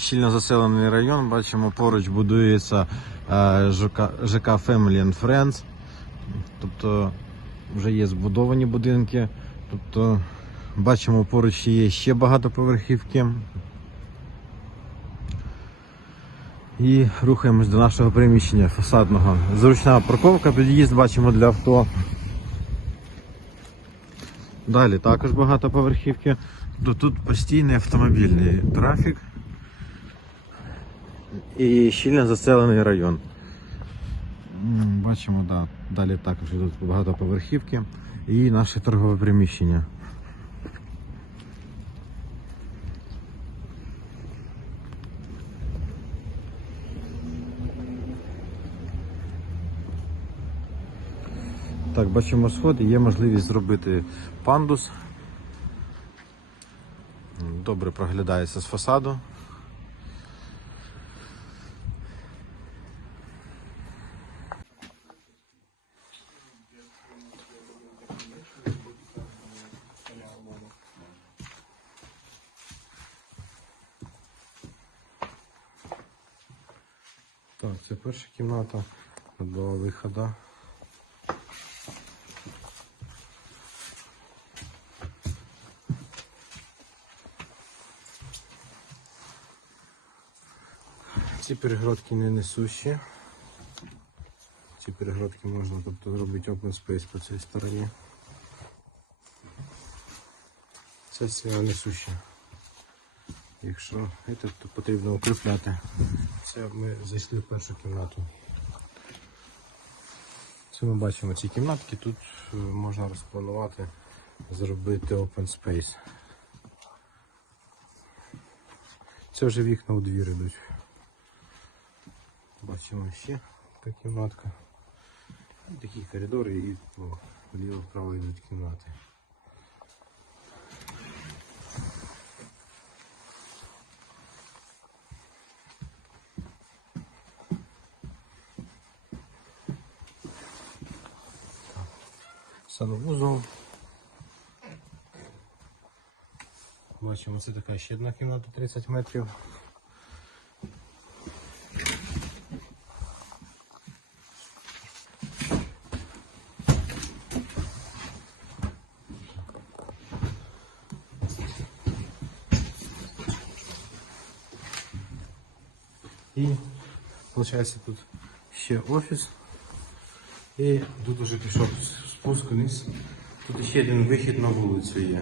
щільно заселений район. Бачимо, поруч будується е, ЖК, Family and Friends. Тобто вже є збудовані будинки. Тобто бачимо, поруч є ще багатоповерхівки. І рухаємось до нашого приміщення фасадного. Зручна парковка, під'їзд бачимо для авто. Далі також багатоповерхівки. Тут, тут постійний автомобільний трафік і щільно заселений район. Бачимо, да, далі також тут багатоповерхівки і наше торгове приміщення. Так, бачимо сходи, є можливість зробити пандус. Добре проглядається з фасаду. Так, це перша кімната, два виходи. Ці перегородки не несущі. Ці перегородки можна тобто, зробити open space по цій стороні. Це все несуща. Якщо це, то потрібно укріпляти. Це ми зайшли в першу кімнату. Це ми бачимо ці кімнатки, тут е, можна розпланувати, зробити open space. Це вже вікна у двір йдуть. Бачимо ще така кімнатка. І такі коридори і вліво-вправо йдуть кімнати. Санвузол. Бачимо, це така ще одна кімната 30 метрів. І виходить тут ще офіс. І тут уже пішов спуск вниз. Тут ще один вихід на вулицю є.